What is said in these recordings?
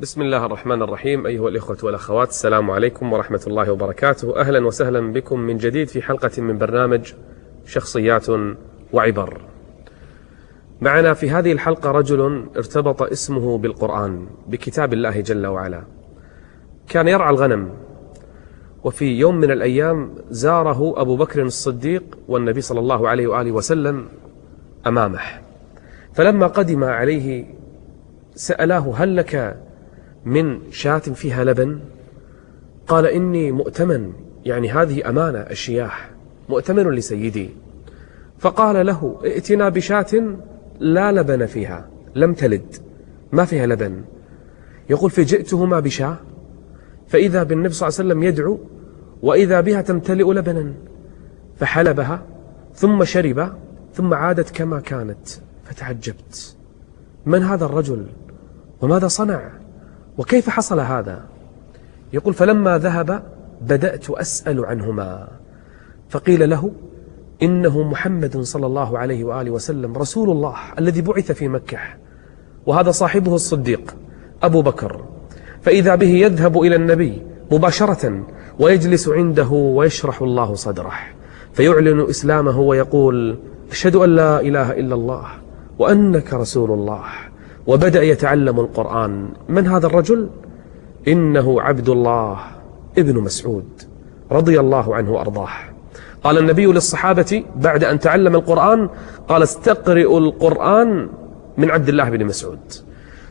بسم الله الرحمن الرحيم. أيها الإخوة والأخوات، السلام عليكم ورحمة الله وبركاته. أهلا وسهلا بكم من جديد في حلقة من برنامج شخصيات وعبر. معنا في هذه الحلقة رجل ارتبط اسمه بالقرآن، بكتاب الله جل وعلا. كان يرعى الغنم، وفي يوم من الأيام زاره أبو بكر الصديق والنبي صلى الله عليه وآله وسلم أمامه. فلما قدم عليه سألاه: هل لك من شاة فيها لبن؟ قال: إني مؤتمن، يعني هذه أمانة الشياح، مؤتمن لسيدي. فقال له: ائتنا بشاة لا لبن فيها، لم تلد، ما فيها لبن. يقول: فجئتهما بشاة فإذا بالنبي صلى الله عليه وسلم يدعو، وإذا بها تمتلئ لبنا، فحلبها ثم شرب ثم عادت كما كانت. فتعجبت: من هذا الرجل وماذا صنع وكيف حصل هذا؟ يقول: فلما ذهب بدأت أسأل عنهما، فقيل له: إنه محمد صلى الله عليه وآله وسلم رسول الله الذي بعث في مكة، وهذا صاحبه الصديق أبو بكر. فإذا به يذهب إلى النبي مباشرة ويجلس عنده ويشرح الله صدره، فيعلن إسلامه ويقول: أشهد أن لا إله إلا الله وأنك رسول الله. وبدأ يتعلم القرآن. من هذا الرجل؟ إنه عبد الله ابن مسعود رضي الله عنه وأرضاه. قال النبي للصحابة بعد أن تعلم القرآن: قال: استقرئوا القرآن من عبد الله بن مسعود.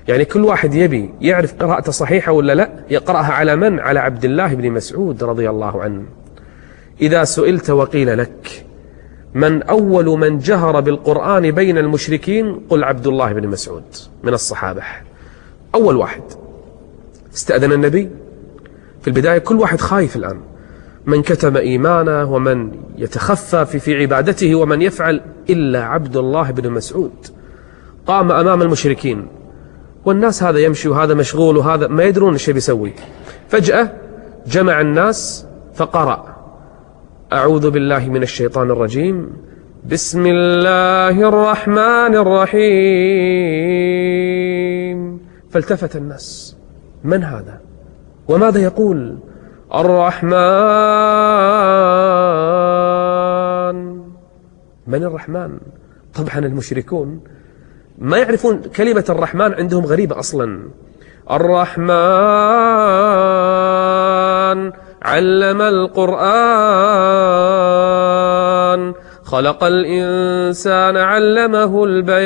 يعني كل واحد يبي يعرف قراءته صحيحة ولا لا، يقرأها على من؟ على عبد الله بن مسعود رضي الله عنه. إذا سئلت وقيل لك: من أول من جهر بالقرآن بين المشركين؟ قل: عبد الله بن مسعود من الصحابة، أول واحد. استأذن النبي في البداية، كل واحد خايف الآن، من كتم إيمانه ومن يتخفى في عبادته ومن يفعل، إلا عبد الله بن مسعود. قام أمام المشركين، والناس هذا يمشي وهذا مشغول وهذا ما يدرون ايش بيسوي. فجأة جمع الناس فقرأ: أعوذ بالله من الشيطان الرجيم، بسم الله الرحمن الرحيم. فالتفت الناس: من هذا وماذا يقول؟ الرحمن. من الرحمن؟ طبعا المشركون ما يعرفون كلمة الرحمن، عندهم غريبة أصلا. الرحمن علم القرآن، خلق الإنسان علمه البيان.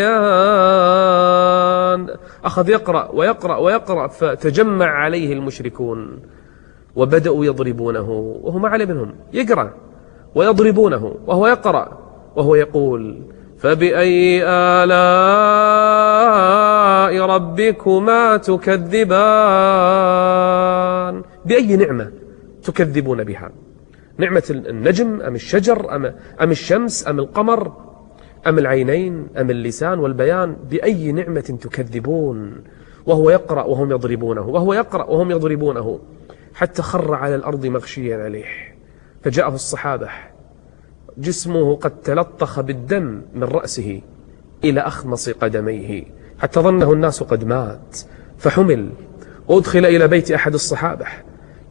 أخذ يقرأ ويقرأ ويقرأ، فتجمع عليه المشركون وبدأوا يضربونه وهو ما عليه منهم، يقرأ ويضربونه وهو يقرأ وهو يقول: فبأي آلاء ربكما تكذبان؟ بأي نعمة تكذبون بها؟ نعمة النجم أم الشجر أم الشمس أم القمر أم العينين أم اللسان والبيان؟ بأي نعمة تكذبون؟ وهو يقرأ وهم يضربونه، وهو يقرأ وهم يضربونه، حتى خر على الأرض مغشيا عليه. فجاءه الصحابة، جسمه قد تلطخ بالدم من رأسه إلى أخمص قدميه، حتى ظنه الناس قد مات. فحمل وأدخل إلى بيت أحد الصحابة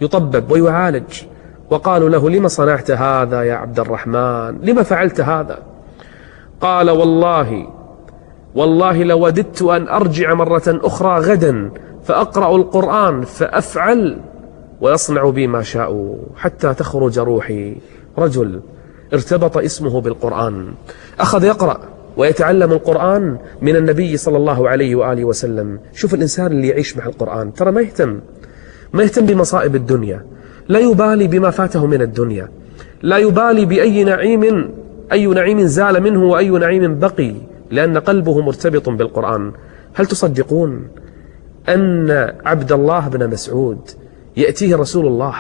يطبب ويعالج، وقالوا له: لما صنعت هذا يا عبد الرحمن؟ لما فعلت هذا؟ قال: والله لوددت أن أرجع مرة أخرى غدا فأقرأ القرآن فأفعل ويصنع بي ما شاءوا حتى تخرج روحي. رجل ارتبط اسمه بالقرآن، أخذ يقرأ ويتعلم القرآن من النبي صلى الله عليه وآله وسلم. شوف الإنسان اللي يعيش مع القرآن، ترى ما يهتم بمصائب الدنيا، لا يبالي بما فاته من الدنيا، لا يبالي بأي نعيم زال منه وأي نعيم بقي، لأن قلبه مرتبط بالقرآن. هل تصدقون أن عبد الله بن مسعود يأتيه رسول الله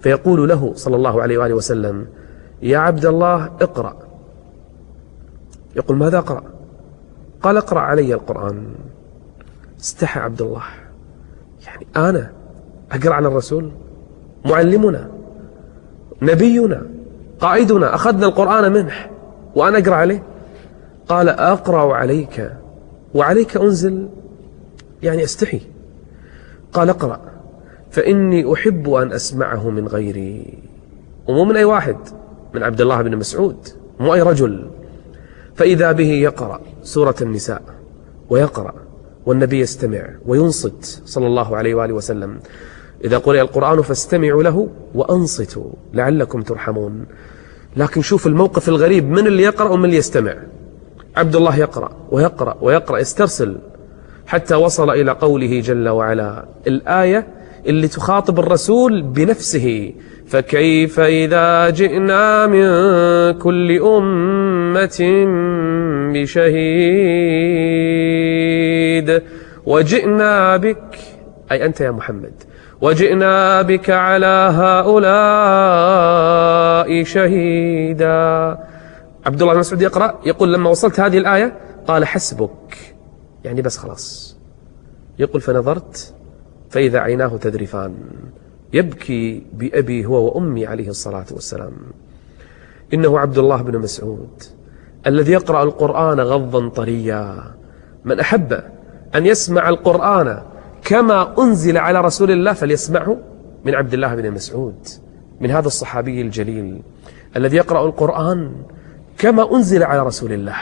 فيقول له صلى الله عليه وآله وسلم: يا عبد الله اقرأ. يقول: ماذا أقرأ؟ قال: اقرأ علي القرآن. استحى عبد الله، يعني أنا أقرأ على الرسول؟ معلمنا، نبينا، قائدنا، أخذنا القرآن منه وأنا أقرأ عليه؟ قال: أقرأ عليك وعليك أنزل، يعني أستحي. قال اقرأ فإني أحب أن أسمعه من غيري. ومو من أي واحد، من عبد الله بن مسعود، مو أي رجل. فإذا به يقرأ سورة النساء ويقرأ والنبي يستمع وينصت صلى الله عليه وآله وسلم. إذا قرئ القرآن فاستمعوا له وأنصتوا لعلكم ترحمون. لكن شوف الموقف الغريب، من اللي يقرأ ومن اللي يستمع. عبد الله يقرأ ويقرأ ويقرأ يسترسل حتى وصل إلى قوله جل وعلا، الآية اللي تخاطب الرسول بنفسه: فكيف إذا جئنا من كل أمة بشهيد وجئنا بك، أي أنت يا محمد، وجئنا بك على هؤلاء شهيدا. عبد الله بن مسعود يقرأ يقول لما وصلت هذه الآية قال حسبك، يعني بس خلاص. يقول فنظرت فإذا عيناه تذرفان، يبكي بأبي هو وأمي عليه الصلاة والسلام. إنه عبد الله بن مسعود الذي يقرأ القرآن غضا طريا. من أحب أن يسمع القرآن كما أنزل على رسول الله فليسمعه من عبد الله بن مسعود، من هذا الصحابي الجليل الذي يقرأ القرآن كما أنزل على رسول الله.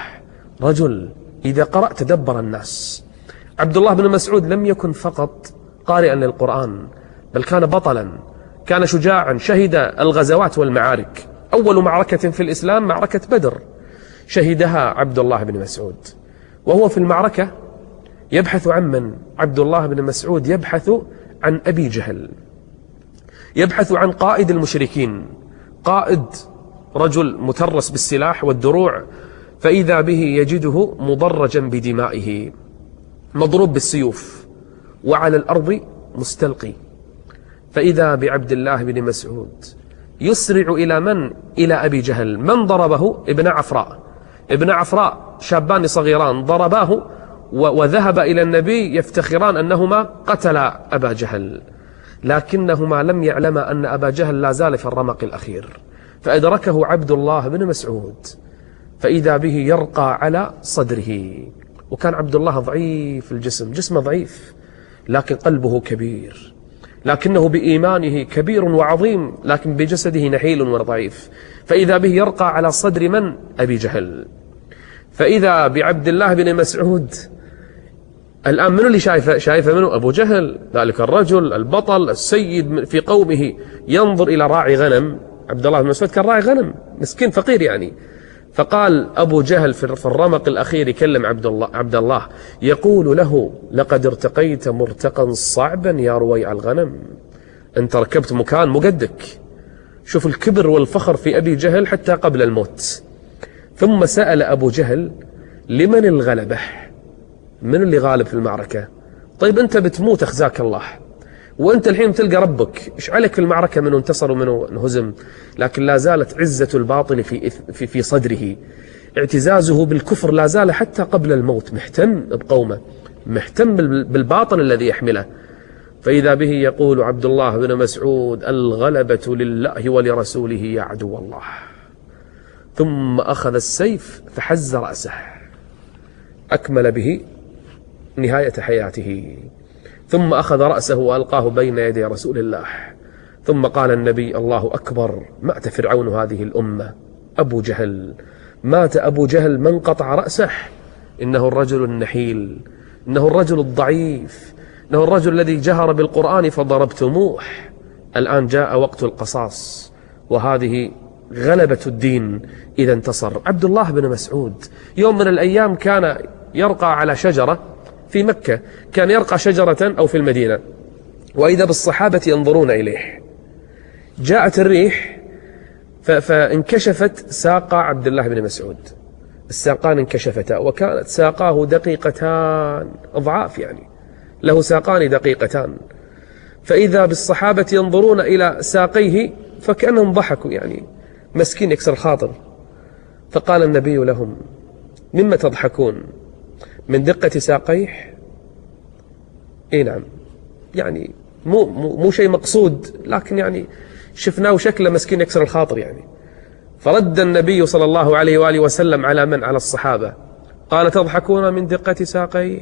رجل إذا قرأ تدبر الناس. عبد الله بن مسعود لم يكن فقط قارئا للقرآن، بل كان بطلا، كان شجاعا، شهد الغزوات والمعارك. أول معركة في الإسلام معركة بدر شهدها عبد الله بن مسعود، وهو في المعركة يبحث عن من؟ عبد الله بن مسعود يبحث عن أبي جهل، يبحث عن قائد المشركين، قائد رجل مترس بالسلاح والدروع، فإذا به يجده مضرجا بدمائه، مضروب بالسيوف وعلى الأرض مستلقي. فإذا بعبد الله بن مسعود يسرع إلى من؟ إلى أبي جهل. من ضربه؟ ابن عفراء. ابن عفراء شابان صغيران ضرباه وذهب إلى النبي يفتخران أنهما قتلا أبا جهل، لكنهما لم يعلما أن أبا جهل لا زال في الرمق الأخير. فأدركه عبد الله بن مسعود فإذا به يرقى على صدره. وكان عبد الله ضعيف الجسم، جسمه ضعيف لكن قلبه كبير، لكنه بإيمانه كبير وعظيم، لكن بجسده نحيل وضعيف. فإذا به يرقى على صدر من؟ أبي جهل. فإذا بعبد الله بن مسعود الآن منو اللي شايفه منه؟ أبو جهل، ذلك الرجل البطل السيد في قومه، ينظر إلى راعي غنم. عبد الله بن مسعود كان راعي غنم مسكين فقير يعني. فقال أبو جهل في الرمق الأخير يكلم عبد الله يقول له: لقد ارتقيت مرتقا صعبا يا رويع الغنم، أنت ركبت مكان مقدك. شوف الكبر والفخر في أبي جهل حتى قبل الموت. ثم سأل أبو جهل: لمن الغلبة؟ من اللي غالب في المعركة؟ طيب أنت بتموت أخزاك الله، وأنت الحين تلقى ربك، إيش عليك في المعركة منه انتصر ومنه انهزم؟ لكن لا زالت عزة الباطل في صدره، اعتزازه بالكفر لا زال حتى قبل الموت، محتم بقومه، محتم بالباطل الذي يحمله. فإذا به يقول عبد الله بن مسعود: الغلبة لله ولرسوله يا عدو الله. ثم أخذ السيف فحز رأسه، أكمل به نهاية حياته. ثم أخذ رأسه وألقاه بين يدي رسول الله. ثم قال النبي: الله أكبر، مات فرعون هذه الأمة، أبو جهل مات. أبو جهل من قطع رأسه إنه الرجل النحيل، إنه الرجل الضعيف، إنه الرجل الذي جهر بالقرآن فضربتموه. الآن جاء وقت القصاص، وهذه غلبة الدين إذا انتصر. عبد الله بن مسعود يوم من الأيام كان يرقى على شجرة في مكة، كان يرقى شجرة أو في المدينة، وإذا بالصحابة ينظرون إليه. جاءت الريح فانكشفت ساق عبد الله بن مسعود، الساقان انكشفتا، وكانت ساقاه دقيقتان، أضعاف يعني، له ساقان دقيقتان. فإذا بالصحابة ينظرون إلى ساقيه فكأنهم ضحكوا، يعني مسكين يكسر الخاطر. فقال النبي لهم: مما تضحكون؟ من دقة ساقيه؟ اي نعم، يعني مو شيء مقصود، لكن يعني شفناه شكله مسكين يكسر الخاطر يعني. فرد النبي صلى الله عليه وآله وسلم على من؟ على الصحابة. قال: تضحكون من دقة ساقيه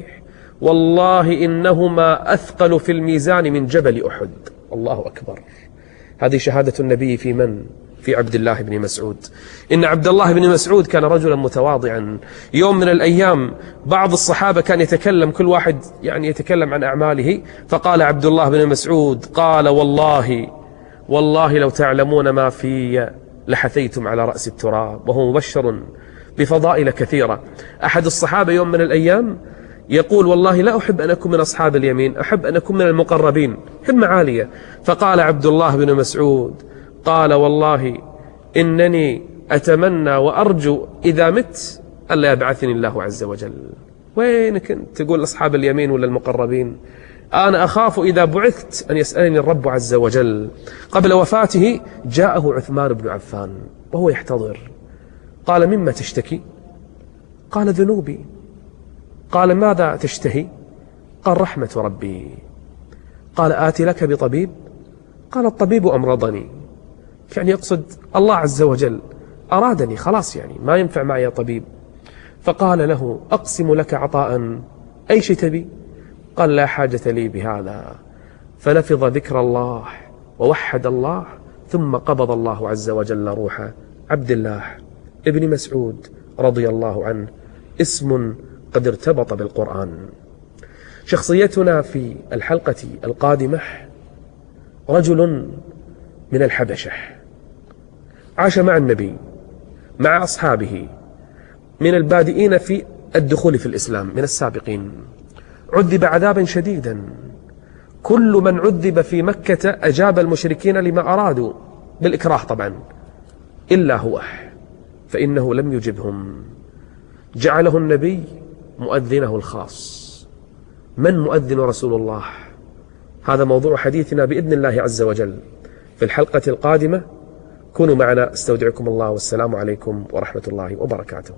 والله إنهما أثقل في الميزان من جبل أحد. الله أكبر. هذه شهادة النبي في من؟ في عبد الله بن مسعود. إن عبد الله بن مسعود كان رجلا متواضعا. يوم من الأيام بعض الصحابة كان يتكلم، كل واحد يعني يتكلم عن أعماله، فقال عبد الله بن مسعود قال والله لو تعلمون ما في لحثيتم على رأس التراب، وهو مبشر بفضائل كثيرة. أحد الصحابة يوم من الأيام يقول والله لا أحب أن أكون من أصحاب اليمين، أحب أن أكون من المقربين، همة عالية. فقال عبد الله بن مسعود قال والله إنني أتمنى وأرجو إذا مت ألا يبعثني الله عز وجل. وينك أنت تقول أصحاب اليمين ولا المقربين؟ أنا أخاف إذا بعثت أن يسألني الرب عز وجل. قبل وفاته جاءه عثمان بن عفان وهو يحتضر، قال مما تشتكي؟ قال ذنوبي. قال ماذا تشتهي؟ قال رحمة ربي. قال آتي لك بطبيب؟ قال الطبيب أمرضني. يعني يقصد الله عز وجل أرادني خلاص، يعني ما ينفع معي طبيب. فقال له أقسم لك عطاء، أي شيء تبي؟ قال لا حاجة لي بهذا. فلفظ ذكر الله ووحد الله، ثم قبض الله عز وجل روح عبد الله ابن مسعود رضي الله عنه، اسم قد ارتبط بالقرآن. شخصيتنا في الحلقة القادمة رجل من الحبشة، عاش مع النبي مع أصحابه، من البادئين في الدخول في الإسلام، من السابقين. عذب عذابا شديدا. كل من عذب في مكة أجاب المشركين لما أرادوا بالإكراه طبعا، إلا هو، فإنه لم يجبهم. جعله النبي مؤذنه الخاص. من مؤذن رسول الله؟ هذا موضوع حديثنا بإذن الله عز وجل في الحلقة القادمة. كونوا معنا، استودعكم الله، والسلام عليكم ورحمة الله وبركاته.